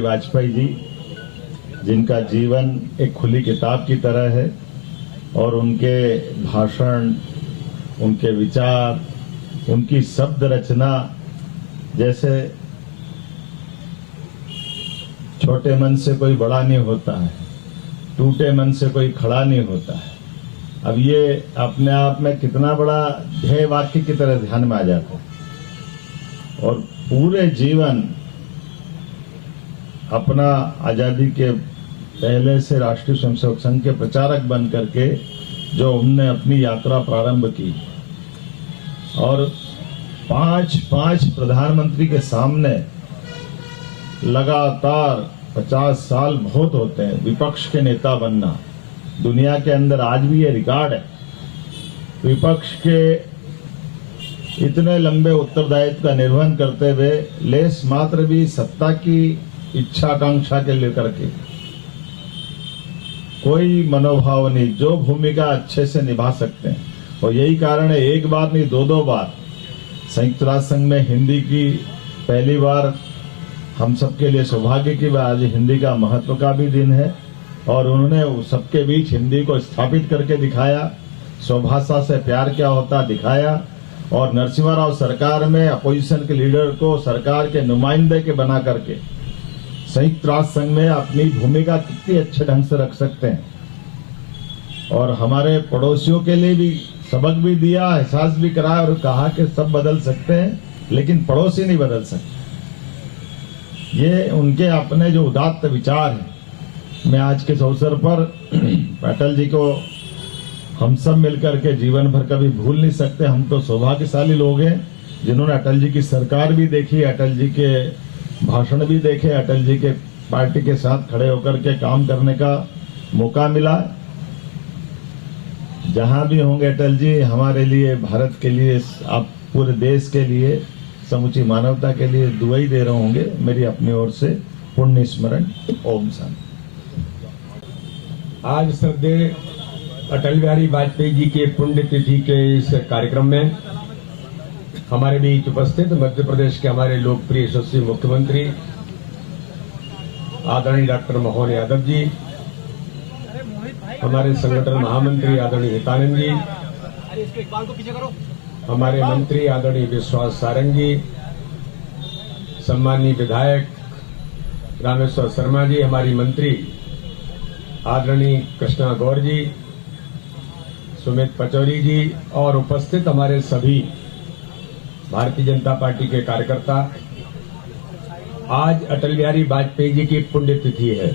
वाजपेयी जी, जिनका जीवन एक खुली किताब की तरह है और उनके भाषण, उनके विचार, उनकी शब्द रचना जैसे छोटे मन से कोई बड़ा नहीं होता है, टूटे मन से कोई खड़ा नहीं होता है। अब ये अपने आप में कितना बड़ा ध्येय वाक्य की तरह ध्यान में आ जाता है। और पूरे जीवन अपना आजादी के पहले से राष्ट्रीय स्वयंसेवक संघ के प्रचारक बन करके जो उनने अपनी यात्रा प्रारंभ की और पांच प्रधानमंत्री के सामने लगातार 50 साल बहुत होते हैं विपक्ष के नेता बनना। दुनिया के अंदर आज भी ये रिकॉर्ड है। विपक्ष के इतने लंबे उत्तरदायित्व का निर्वहन करते हुए लेस मात्र भी सत्ता की इच्छा आकांक्षा के लेकर के कोई मनोभाव नहीं, जो भूमिका अच्छे से निभा सकते हैं। और यही कारण है एक बार नहीं दो बार संयुक्त राष्ट्र संघ में हिंदी की पहली बार हम सबके लिए सौभाग्य की बात, आज हिंदी का महत्व का भी दिन है और उन्होंने सबके बीच हिंदी को स्थापित करके दिखाया, स्वभाषा से प्यार क्या होता दिखाया। और नरसिम्हा राव सरकार में अपोजिशन के लीडर को सरकार के नुमाइंदे के बना करके संयुक्त राष्ट्र संघ में अपनी भूमिका कितनी अच्छे ढंग से रख सकते हैं। और हमारे पड़ोसियों के लिए भी सबक भी दिया, एहसास भी कराया और कहा कि सब बदल सकते हैं लेकिन पड़ोसी नहीं बदल सकते। ये उनके अपने जो उदात्त विचार हैं, मैं आज के इस अवसर पर अटल जी को हम सब मिलकर के जीवन भर कभी भूल नहीं सकते। हम तो सौभाग्यशाली लोग हैं जिन्होंने अटल जी की सरकार भी देखी, अटल जी के भाषण भी देखे, अटल जी के पार्टी के साथ खड़े होकर के काम करने का मौका मिला। जहां भी होंगे अटल जी हमारे लिए, भारत के लिए, आप पूरे देश के लिए, समूची मानवता के लिए दुआई दे रहे होंगे। मेरी अपनी ओर से पुण्य स्मरण। ओम शांति। आज श्रद्धेय अटल बिहारी वाजपेयी जी के पुण्य तिथि के इस कार्यक्रम में हमारे बीच उपस्थित मध्य प्रदेश के हमारे लोकप्रिय यशस्वी मुख्यमंत्री आदरणीय डॉक्टर मोहन यादव जी, हमारे संगठन महामंत्री आदरणीय हितानंद जी, हमारे मंत्री आदरणीय विश्वास सारंग जी, सम्मानीय विधायक रामेश्वर शर्मा जी, हमारी मंत्री आदरणीय कृष्णा गौर जी, सुमित पचौरी जी और उपस्थित हमारे सभी भारतीय जनता पार्टी के कार्यकर्ता। आज अटल बिहारी वाजपेयी जी की पुण्यतिथि है।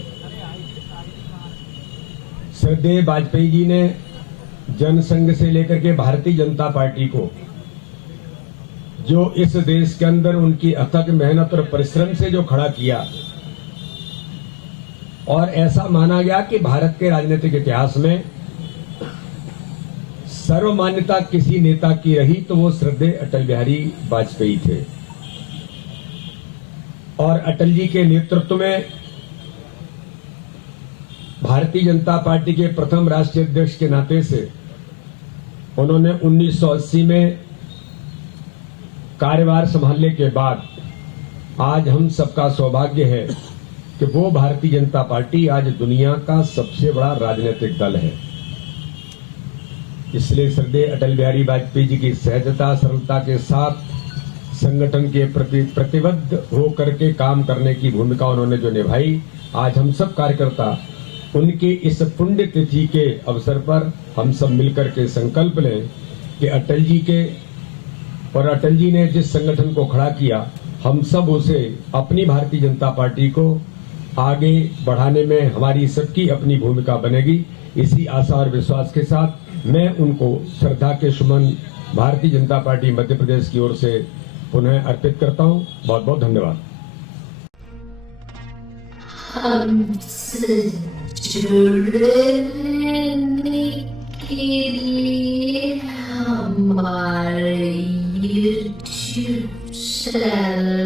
श्रद्धेय वाजपेयी जी ने जनसंघ से लेकर के भारतीय जनता पार्टी को जो इस देश के अंदर उनकी अथक मेहनत और परिश्रम से जो खड़ा किया और ऐसा माना गया कि भारत के राजनीतिक इतिहास में सर्वमान्यता किसी नेता की रही तो वो श्रद्धेय अटल बिहारी वाजपेयी थे। और अटल जी के नेतृत्व में भारतीय जनता पार्टी के प्रथम राष्ट्रीय अध्यक्ष के नाते से उन्होंने 1980 में कार्यभार संभालने के बाद आज हम सबका सौभाग्य है कि वो भारतीय जनता पार्टी आज दुनिया का सबसे बड़ा राजनीतिक दल है। इसलिए श्रद्धेय अटल बिहारी वाजपेयी जी की सहजता, सरलता के साथ संगठन के प्रति प्रतिबद्ध होकर के काम करने की भूमिका उन्होंने जो निभाई, आज हम सब कार्यकर्ता उनकी इस पुण्य तिथि के अवसर पर हम सब मिलकर के संकल्प लें कि अटल जी के और अटल जी ने जिस संगठन को खड़ा किया, हम सब उसे अपनी भारतीय जनता पार्टी को आगे बढ़ाने में हमारी सबकी अपनी भूमिका बनेगी। इसी आशा और विश्वास के साथ मैं उनको श्रद्धा के सुमन भारतीय जनता पार्टी मध्य प्रदेश की ओर से पुनः अर्पित करता हूं। बहुत बहुत धन्यवाद। हमसे जुड़ने के लिए हमारे YouTube चैनल